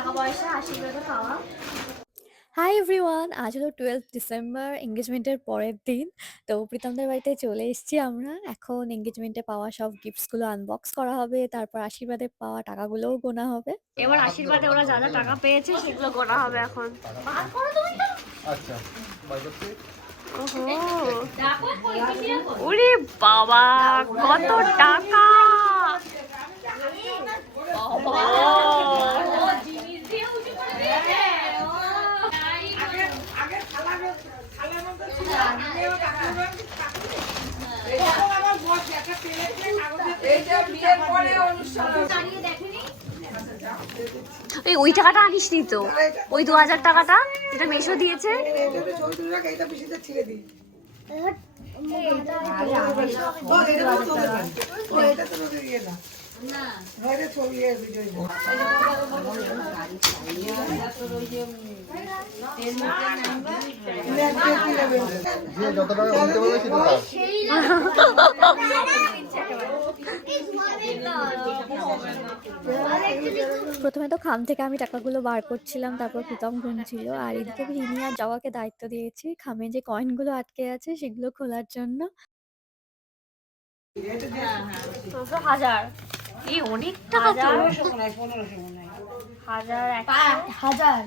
টাকা পয়সা আশীর্বাদে পাওয়া। হাই এভরিওয়ান, আজ হলো 12 ডিসেম্বর, এঙ্গেজমেন্টের পরের দিন। তো প্রীতমদের বাড়িতে চলে এসেছি আমরা। এখন এঙ্গেজমেন্টে পাওয়া সব গিফটসগুলো আনবক্স করা হবে, তারপর আশীর্বাদে পাওয়া টাকাগুলোও গোনা হবে। এবার আশীর্বাদে ওরা যা যা টাকা পেয়েছে সেগুলো গোনা হবে এখন। আচ্ছা ওহো, ওরে বাবা কত টাকা! এই ওই টাকাটা আনিস নি তো, ওই 2000 টাকাটা যেটা মেশো দিয়েছে। যত টাকা বলতে পারবে প্রথমে তো খাম থেকে আমি টাকাগুলো বার করছিলাম, তারপর প্রীতম গুনছিল, আর এদিকে রিনি আর জগাকে দায়িত্ব দিয়েছি খামে যে কয়েনগুলো আটকে আছে সেগুলো খোলার জন্য। 1000, এই অনেক টাকা তো। 1000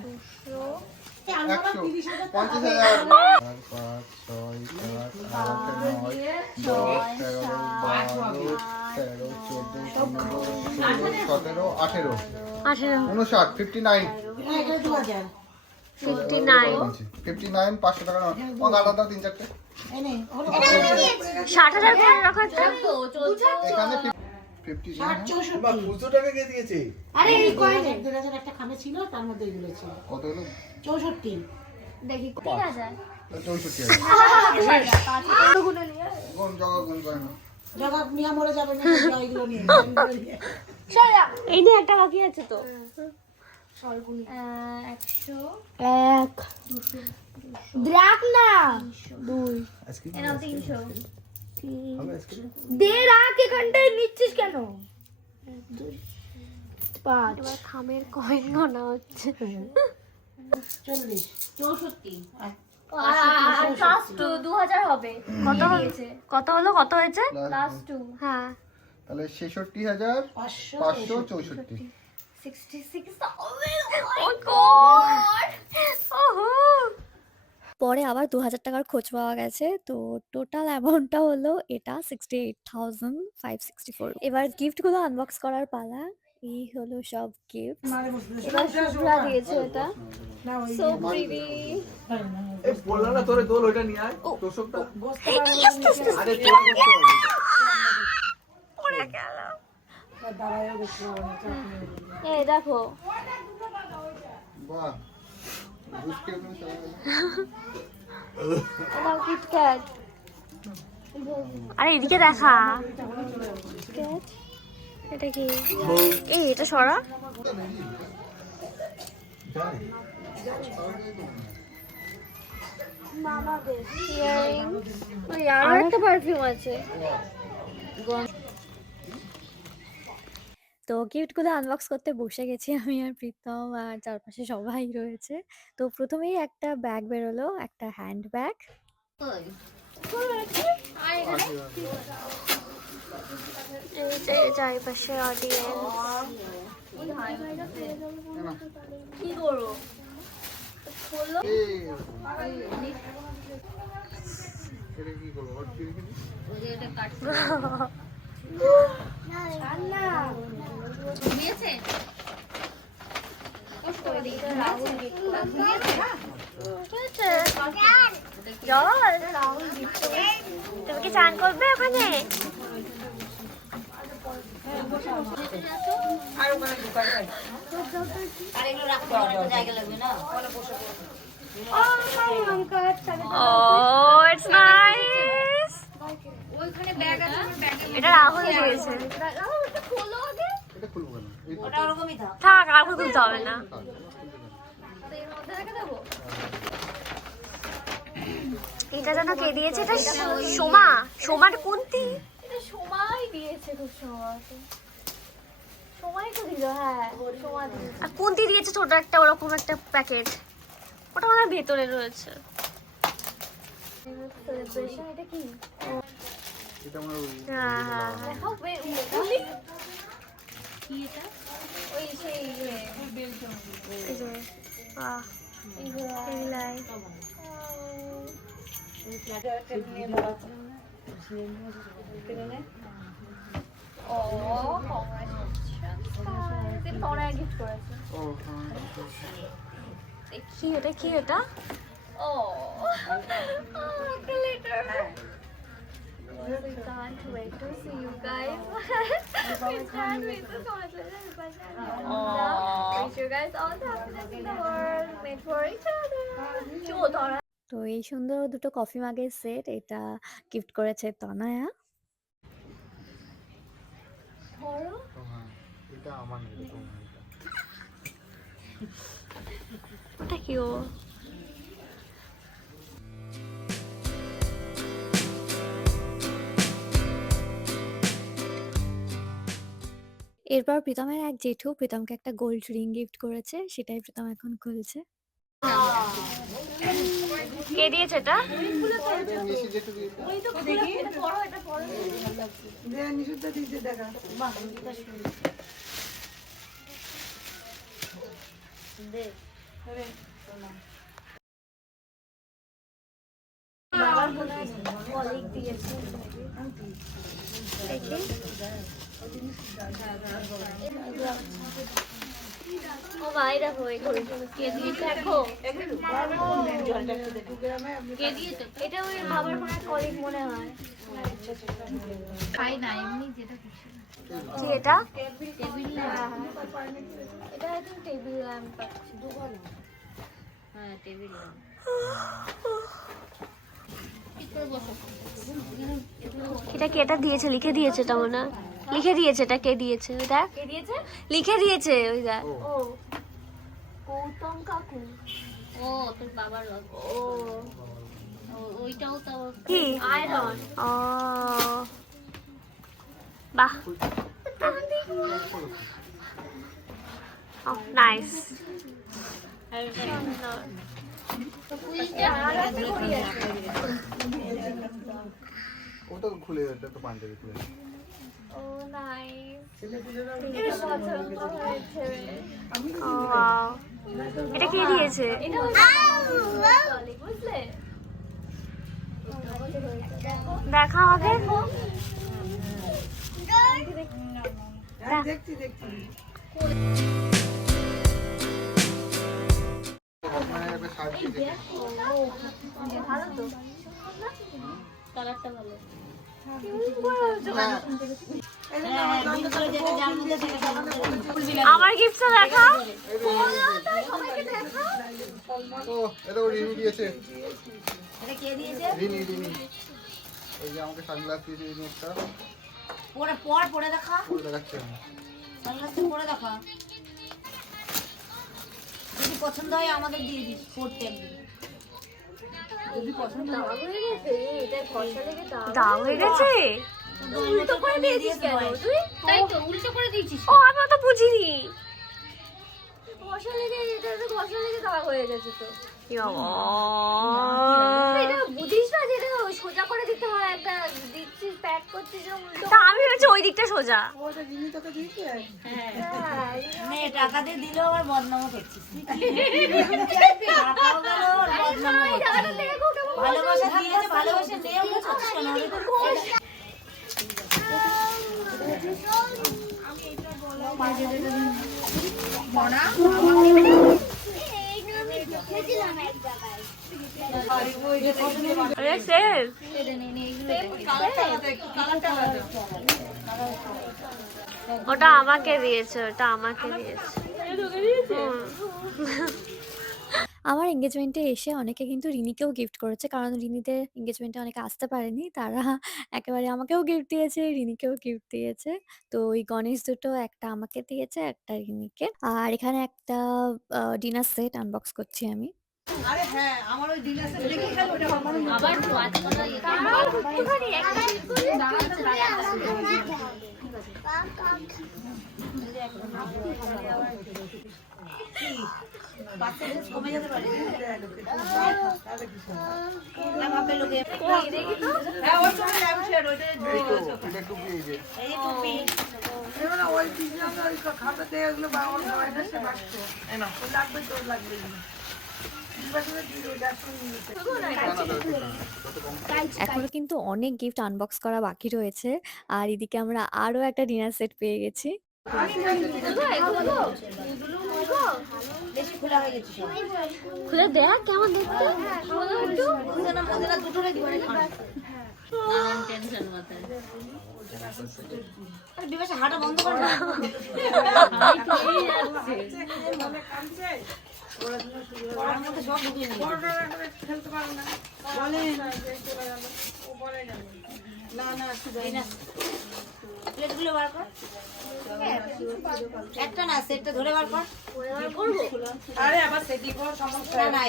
60,000 করে রাখা তো এখানে একটা খামে ছিল, তার মধ্যে এগুলো ছিল। কত হলো? 64। দেখি 3000 জবাব নিয়ে মরে যাবে না, এগুলো নিয়ে এই নিয়ে একটা বাকি আছে তো। 100 1 দেখ না 2 এনাও 300 দে রাখ, এখানটায় নিচ্ছিস কেন? 5 এবার খামের কয়েন গোনা হচ্ছে। 40 64 লাস্ট 2000 হবে। কত হয়েছে? কত হলো? কত হয়েছে? লাস্ট 2। হ্যাঁ, তাহলে 66,564। 66,000। ও গড! ওহো, পরে আবার 2000 টাকার খোঁজ পাওয়া গেছে, তো টোটাল অ্যামাউন্টটা হলো এটা 68,564। এবার গিফটগুলো আনবক্স করার পালা। এই হলো সব গিফট। এবার শুভ্রা দিয়েছে এটা, সো প্রিটি। এই বললা না তোরে দোল ওইটা নিয়ে আয় তোষকটা আরে পড়ে গেল। দাঁড়ায়ও দেখতে হবে না। এই দেখো, বাহ, বুঝতে পেরেছি। এটা কিটক্যাট। আরে এদিকে দেখা, কিটক্যাট। এটা কি? এই এটা সরা। ইয়ারিংস। ওই আর একটা পারফিউম আছে। তো গিফটগুলো আনবক্স করতে বসে গেছি আমি আর প্রীতম, আর চারপাশে সবাই রয়েছে। তো প্রথমেই একটা ব্যাগ বেরোলো, একটা হ্যান্ড ব্যাগ। চারিপাশে অডিয়েন্স। কি করবো? কি করবো? তুমি কি চান করবে ওখানে? Oh, it's nice. এটা রাহুল দিয়েছে। এটা খুলবো না। থাক, আর খুলতে হবে না। এটা যেন কে দিয়েছে? এটা সোমা। সোমার কোনটি? এটা সময় দিয়েছে খুব সম্ভবত। সময় তো দিল, হ্যাঁ সোমা দিল। আর কুন্তি দিয়েছে ছোট একটা ওরকম একটা প্যাকেট, ওটা আমার ভেতরে রয়েছে। সেলিব্রেশন এটা কি? এটা আমার হ্যাঁ হ্যাঁ দেখাও কি এটা? ওই সেই এই যে বাহ এগুলাই ও কংগ্রাচুলেশন তোরা গিফট করেছে। ও হ্যাঁ কি এটা কি এটা? ও একটা letter. We can't wait to see you guys. We can't wait to wish you guys all the happiness in the world, made for each other. চো তোরা তো এই সুন্দর দুটো কফি মাগের সেট এটা গিফট করেছে তনয়া। ধরো তো হ্যাঁ এটা আমার নেই, এটা তোমার, এটা ওটা কি ও? এরপর প্রীতমের এক জেঠু প্রীতমকে একটা গোল্ড রিং গিফট করেছে, সেটাই প্রীতম এখন খুলছে। কে দিয়েছে এটা? এটা মিশি যেটা দিয়েছে। ওই তো খুলে এটা পড়ো, এটা পড়ো। বাবার মনে হয় কলিগ দিয়েছে। দেখি ও ভাই দেখো এই ঘড়ি কে দিয়েছে দেখো। কে দিয়েছে? এটা ওই বাবার মনে হয় কলিগ মনে হয়। খাই না এমনি যেটা খুশি। জি এটা টেবিল ল্যাম্প। এটা একদম টেবিল ল্যাম্প পাচ্ছি। হ্যাঁ টেবিল ল্যাম্প। এটা কি এটা দিয়েছে? লিখে দিয়েছে এটা মনে হয়। লিখে দিয়েছে এটা কে দিয়েছে? ওই দেখ কে দিয়েছে? লিখে দিয়েছে ওই দেখ। ও গৌতম কাকু। ও তোর বাবার ও ওইটাও তো কি আয়রন। ও বাহ ও নাইস। ওটা তো খুলে, এটা তো পাঞ্জাবি খুলে। ও নাইস। ও ওয়াও। এটা কে দিয়েছে? এটা বুঝলে? দেখা হবে। মানে একটা শার্ট দিয়েছে। ভালো তো কালারটা ভালো। আমার গিফটটা দেখা। ও এটা ও রিনি দিয়েছে। এটা কে দিয়েছে? রিনি ওই যে আমাকে সানগ্লাস দিয়েছে রিনি একটা। পরে দেখা। পুরো দেখাচ্ছে আমি। সানগ্লাসটা পরে দেখা। যদি পছন্দ হয় আমাদের দিয়ে দিস পড়তে একদিন। যদি পছন্দ হয় দাও হয়ে গেছে। উল্টো করে দিয়ে দিস কেন তুই? তাই তো উল্টো করে দিয়েছিস। ও আমি তো বুঝিনি। বসা লেগে এটা তো বসা লেগে দাগ হয়ে গেছে তো। কি বাবা এটা বুঝিস না যে এটা সোজা করে দিতে হয়। একটা দিচ্ছিস প্যাক করছিস যে উল্টো। তা আমি ভেবেছি ওই দিকটা সোজা। ওটা জিনি তোকে দিয়েছে? হ্যাঁ মানে টাকা দিয়ে দিলেও আবার বদনামও করছিস। টাকাও গেল আর বদনামও করছিস। ভালোবাসা দিয়েছে, ভালোবাসা নেও বুঝছিস কেন? আরে সেল ওটা আমাকে দিয়েছে, ওটা আমাকে দিয়েছে। হুম। আমার এঙ্গেজমেন্টে এসে অনেকে কিন্তু রিনিকেও গিফট করেছে, কারণ রিনিদের এঙ্গেজমেন্টে অনেকে আসতে পারেনি, তারা একেবারে আমাকেও গিফট দিয়েছে, রিনিকেও গিফট দিয়েছে। তো ওই গণেশ দুটো একটা আমাকে দিয়েছে, একটা রিনিকে। আর এখানে একটা ডিনার সেট আনবক্স করছি আমি। আরে হ্যাঁ আমার ওই ডিনার সেট দেখে গেল ওটা আমার আবার তো আজকাল একটুখানি একটা পার্সেন্টেজ কমে যেতে পারে না ভাবে লোকে হ্যাঁ ওই তো ল্যাম্প শেড ওইটা এটা টুপি এই যে এই যে টুপি এগুলো ওই পিছনে ওই খাতা দিয়ে এগুলো বাঙাল খাওয়াইতে সে বাঁচত ওই লাগবে তো লাগবে এখনো কিন্তু অনেক গিফট আনবক্স করা বাকি রয়েছে আর এদিকে আমরা আরো একটা ডিনার সেট পেয়ে গেছি। বেশি খোলা হয়ে গেছে সব খুলে দেখ কেমন দেখতে খুলে না মধ্যে না দুটোরে দিবারে খাওয়া টেনশন মাথায় আরে বিবেশে হাঁটা বন্ধ কর না ওর মধ্যে সব ঢুকিয়ে নিয়ে খেলতে পারবে না বলে ও বলে না না এই না প্লেটগুলো বার কর একটা না সেটটা ধরে বার কর আরে আবার সেটি কোনো সমস্যা না না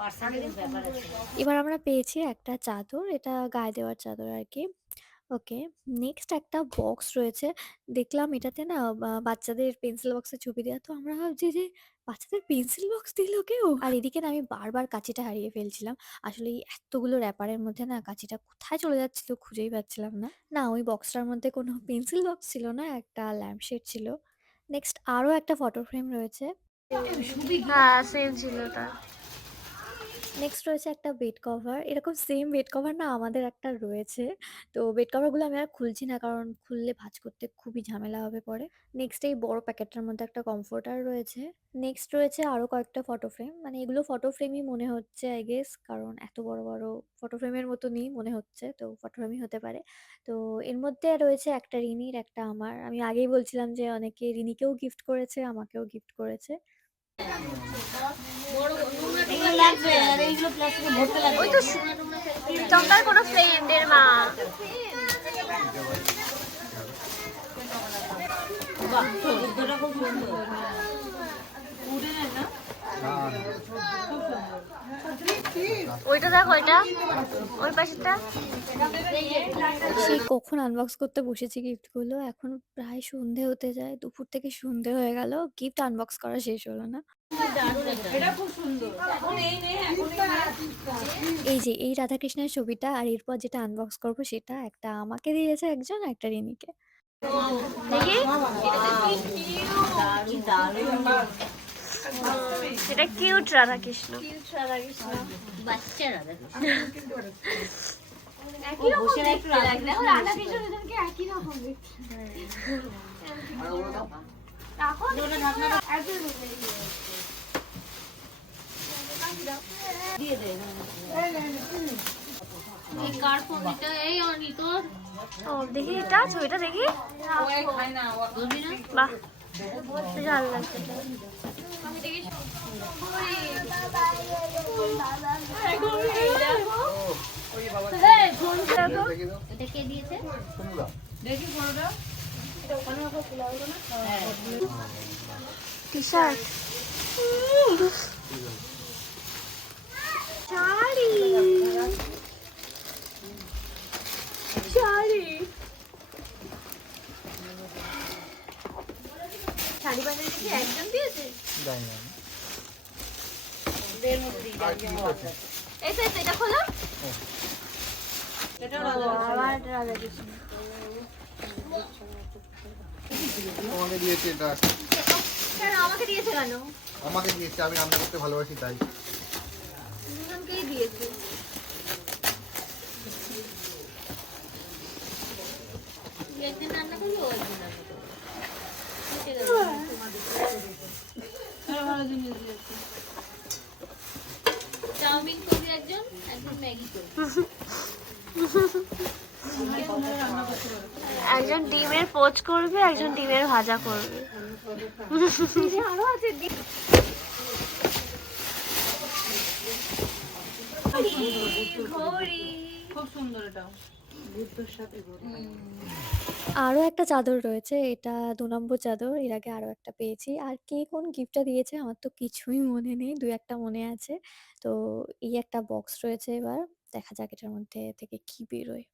পার্সেন্টেজ ব্যাপার আছে এবার আমরা পেয়েছি একটা চাদর, এটা গায়ে দেওয়ার চাদর আর কি। ওকে, নেক্সট একটা বক্স রয়েছে। দেখলাম এটাতে না বাচ্চাদের পেন্সিল বক্সের ছবি দেওয়া, তো আমরা ভাবছি যে বাচ্চাদের পেন্সিল বক্স দিল কেউ। আর এদিকে না আমি বারবার কাঁচিটা হারিয়ে ফেলছিলাম। আসলে এই এতগুলো র্যাপারের মধ্যে না কাঁচিটা কোথায় চলে যাচ্ছিল খুঁজেই পাচ্ছিলাম না। না, ওই বক্সটার মধ্যে কোনো পেন্সিল বক্স ছিল না, একটা ল্যাম্পশেড ছিল। নেক্সট আরও একটা ফটো ফ্রেম রয়েছে। হ্যাঁ সেম ছিল তার। নেক্সট রয়েছে একটা বেড কভার। এরকম সেম বেড কভার না আমাদের একটা রয়েছে। তো বেড কভারগুলো আমি আর খুলছি না, কারণ খুললে ভাঁজ করতে খুবই ঝামেলা হবে পরে। নেক্সট এই বড় প্যাকেটটার মধ্যে একটা কমফোর্টার রয়েছে। নেক্সট রয়েছে আরও কয়েকটা ফটো ফ্রেম, মানে এগুলো ফটো ফ্রেমই মনে হচ্ছে আই গেস, কারণ এত বড় বড় ফটো ফ্রেমের মতনই মনে হচ্ছে, তো ফটো ফ্রেমই হতে পারে। তো এর মধ্যে রয়েছে একটা রিনির, একটা আমার। আমি আগেই বলছিলাম যে অনেকে রিনিকেও গিফট করেছে, আমাকেও গিফট করেছে। এগুলো লাগবে আর এইগুলো প্লাস্টিকে ভরতে লাগবে ওই তো চমকার কোনো ফ্রেন্ডের মা। বাহ বুদ্ধটা খুব সুন্দর ওইটা দেখ, ওইটা ওই পাশেরটা। সেই কখন আনবক্স করতে বসেছি গিফটগুলো, এখন প্রায় সন্ধে হতে যায়, দুপুর থেকে সন্ধে হয়ে গেল, গিফট আনবক্স করা শেষ হলো না। এই যে এই রাধাকৃষ্ণের ছবিটা, আর এরপর যেটা আনবক্স করব সেটা একটা আমাকে দিয়েছে একজন, একটা রিনিকে। দেখি এটা কিউট রাধাকৃষ্ণ। বাচ্চারা বসে একটু দিয়ে দে এই কার ফোন এটা? এই অনি তোর। ও দেখি এটা ছবিটা দেখি। বাহ ভালো লাগছে। এটা কে দিয়েছে দেখি ফটোটা টি শার্ট, শাড়ি, শাড়ি, শাড়ি বানিয়ে কি একজন দিয়েছে? জানি না এর মধ্যে দিয়ে আর কি আছে এই তো এটা খোলো। এটা আবার রাধাকৃষ্ণ। তোমাকে দিয়েছে এটা কেন আমাকে দিয়েছে? কেন আমাকে দিয়েছে? আমি রান্না করতে ভালোবাসি তাই। দুজনকেই দিয়েছে। একদিন রান্না করবো, একদিন রান্না করবো। চাউমিন করবি একজন, একজন ম্যাগি করবি। একজন ডিমের পোচ করবে, একজন ডিমের ভাজা করবে। আরো আছে ঘড়ি। খুব সুন্দর এটাও বুদ্ধর সাথে আরও একটা চাদর রয়েছে, এটা 2 নম্বর চাদর। এর আগে আরও একটা পেয়েছি। আর কে কোন গিফটটা দিয়েছে আমার তো কিছুই মনে নেই, 2-1টা মনে আছে। তো এই একটা বক্স রয়েছে, এবার দেখা যাক এটার মধ্যে থেকে কি বেরোয়।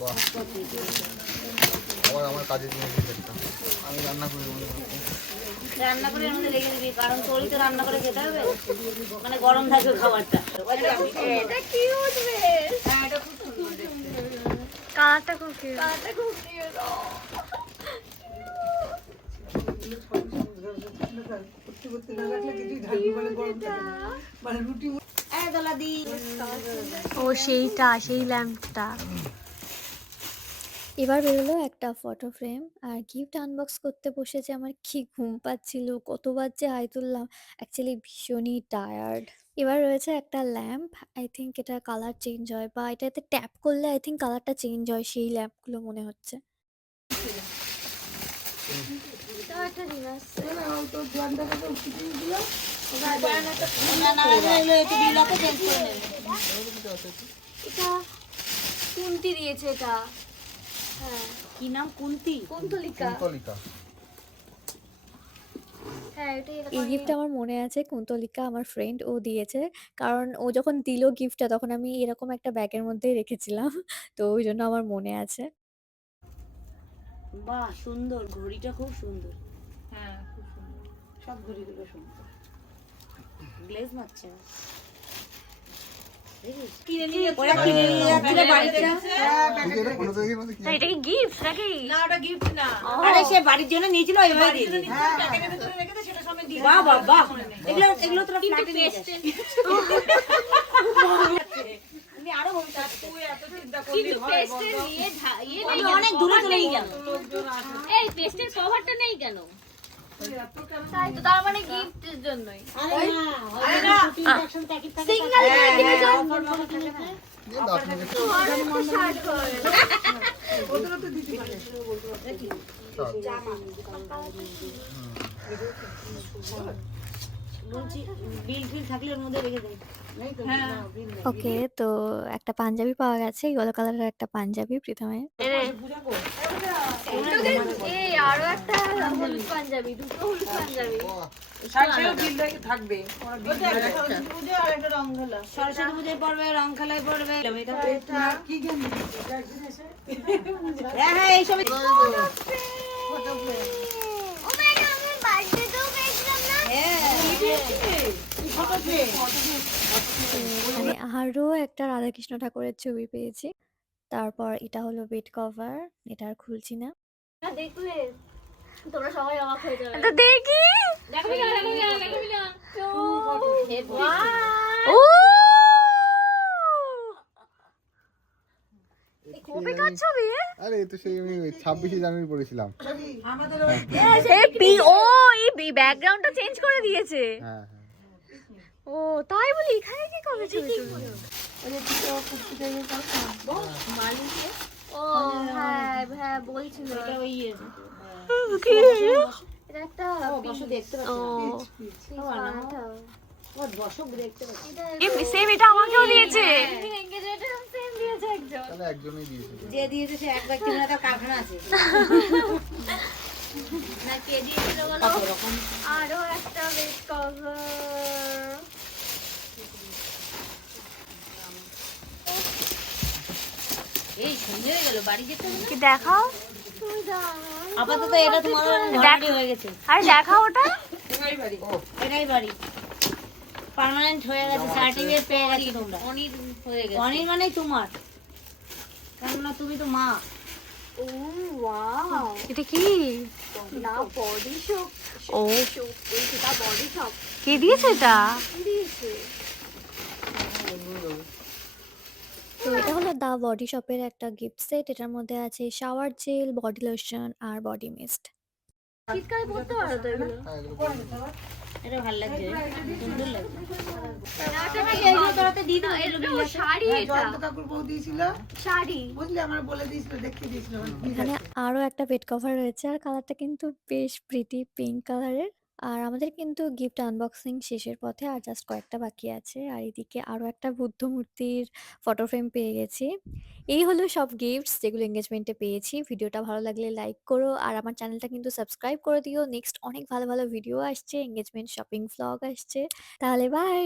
বাহ আমার কাজে জিনিস একটা আমি রান্না করি মনে করো। রান্না করে এর মধ্যে রেখে দিবি, কারণ তোরই তো রান্না করে খেতে হবে, মানে গরম থাকবে খাবারটা। এটা কিউট বেশ। হ্যাঁ, এটা খুব সুন্দর দেখতে। কালারটা খুব কিউট। কালারটা খুব কিউট। করতে করতে না রাখলে কিছুই থাকবে মানে গরম থাকে না। মানে রুটি এই দলা দি। ও সেইটা, সেই ল্যাম্পটা। এবার বেরোলো একটা ফটো ফ্রেম, আর গিফট আনবক্স করতে বসেছে। আমার কি ঘুম পাচ্ছিল, কতবার যে হাই তুললাম, অ্যাকচুয়ালি ভীষণই টায়ার্ড। এবার রয়েছে একটা ল্যাম্প, আই থিঙ্ক এটা কালার চেঞ্জ হয়, বা এটাতে ট্যাপ করলে আই থিঙ্ক কালারটা চেঞ্জ হয়, সেই ল্যাম্পগুলো মনে হচ্ছে। তো জোয়ানটাকে তো ফিটিং দিল। না না, এগুলো একটু বিলাতে চেঞ্জ করে নেবে। এটা কুন্তি দিয়েছে এটা। হ্যাঁ, কি নাম? কুন্তি? কুন্তলিকা। কুন্তলিকা। হ্যাঁ, এটাই এই গিফটটা আমার মনে আছে, কুন্তলিকা আমার ফ্রেন্ড ও দিয়েছে। কারণ ও যখন দিল গিফটটা তখন আমি এরকম একটা ব্যাগের মধ্যেই রেখেছিলাম, তো ওই জন্য আমার মনে আছে। বাহ, সুন্দর, ঘড়িটা খুব সুন্দর। হ্যাঁ, খুব সুন্দর, সব ঘড়িগুলো সুন্দর। গ্লেজ মারছে না। কিনে নিয়ে ওরা কিনে নিয়ে যাচ্ছে বাড়িতে। এটা কোনো জায়গায় মধ্যে কি এটা কি গিফট নাকি? না ওটা গিফট না। আরে সে বাড়ির জন্য নিয়েছিল, এভাবে দিয়ে দিই। প্যাকেটের ভিতরে রেখে দে, সেটা সমেত দিয়ে বাহ বাহ বাহ, এগুলো তোরা ফ্ল্যাটে নিয়ে যাস। আমি আরো বলতে তুই এত চিন্তা করলি হয় পেস্টের বল? নিয়ে ইয়ে আমি নেই, অনেক দূরে চলে গেলাম। লোকজন আছে। এই পেস্টের কভারটা নেই কেন? তুই এত কেন? তাই তো, তার মানে গিফটের জন্যই। আরে না, ইনস্ট্রাকশন প্যাকেট থাকে। সিঙ্গেল দিয়ে দাঁত মেরে ওদেরও তো দিতে পারে। বলছি বিল ফিল থাকলে ওর মধ্যে রেখে দেয়। ওকে, তো একটা পাঞ্জাবি পাওয়া গেছে, ইয়েলো কালারের একটা পাঞ্জাবি প্রীতমের। এই আরো একটা হলুদ পাঞ্জাবি, দুটো হলুদ পাঞ্জাবি। সাইডেও বিল থাকবে। ওরা বিল পুজো আর একটা রং খেলা, সরস্বতী পুজোয় পড়বে, রং খেলায় পড়বে। এটা কি গেম? হ্যাঁ হ্যাঁ, এইসব ও ম্যাডাম, আমি বার্থডেতেও পেয়েছিলাম না? মানে আরো একটা রাধাকৃষ্ণ ঠাকুরের ছবি পেয়েছি। তারপর এটা হলো বেড কভার, এটা আর খুলছি না। দেখলে তোমরা সবাই অবাক হয়ে যাবে। এটা দেখি। দেখাবি না, দেখাবি না, দেখাবি না। ও কবেকার ছবি? আরে এই তো সেই আমি 26শে জানুয়ারি পড়েছিলাম। আমাদের ও এই ব্যাকগ্রাউন্ডটা চেঞ্জ করে দিয়েছে। হ্যাঁ হ্যাঁ। ও তাই বলি, এখানে কি কবে ছবি তুললো? ও হ্যাঁ হ্যাঁ, বলছিল এটা ওই এটা একটা বসো, দেখতে ও বসো, দেখতে পাচ্ছি। সেম, এটা আমাকেও দিয়েছে। সেম দিয়েছে একজন। তাহলে একজনই দিয়েছিল। যে দিয়েছে সে এক ব্যক্তি, মানে তার কারখানা আছে। না কে দিয়েছিল বলো? আরো একটা বেড কভার। এই সন্ধে হয়ে গেল, বাড়ি যেতে হবে না? কি দেখাও? আপাতত এটা তোমার বাড়ি হয়ে গেছে। আরে দেখাও ওটা। এটাই বাড়ি পার্মানেন্ট হয়ে গেছে, সার্টিফিকেট পেয়ে গেছে তোমরা। অনির হয়ে গেছে। অনির মানে তোমার, কেননা তুমি তো মা। ও ওয়াও, এটা কি? না বডি শপ। ও এটা বডি শপ। কে দিয়েছে এটা? দিয়েছে। তো এটা হলো দা বডি শপের একটা গিফট সেট, এটার মধ্যে আছে শাওয়ার জেল, বডি লোশন আর বডি মিস্ট। শীতকালে পড়তে পারো তো এগুলো। হ্যাঁ এগুলো পরে এটা ভালো লাগছে, সুন্দর লাগছে। এগুলো শাড়ি, এটা জয়ন্ত কাকুর বউ দিয়েছিল, শাড়ি। বুঝলি, আমার বলে দিয়েছিল, দেখিয়ে দিয়েছিল। এখানে আরো একটা বেড কভার রয়েছে, আর কালারটা কিন্তু বেশ প্রিটি পিঙ্ক কালারের। আর আমাদের কিন্তু গিফট আনবক্সিং শেষের পথে, আর জাস্ট কয়েকটা বাকি আছে। আর এদিকে আরো একটা বুদ্ধ মূর্তির ফটো ফ্রেম পেয়ে গেছি। এই হলো সব গিফটস যেগুলো এঙ্গেজমেন্টে পেয়েছি। ভিডিওটা ভালো লাগলে লাইক করো, আর আমার চ্যানেলটা কিন্তু সাবস্ক্রাইব করে দিও। নেক্সট অনেক ভালো ভালো ভিডিও আসছে, এঙ্গেজমেন্ট শপিং ভ্লগ আসছে। তাহলে বাই।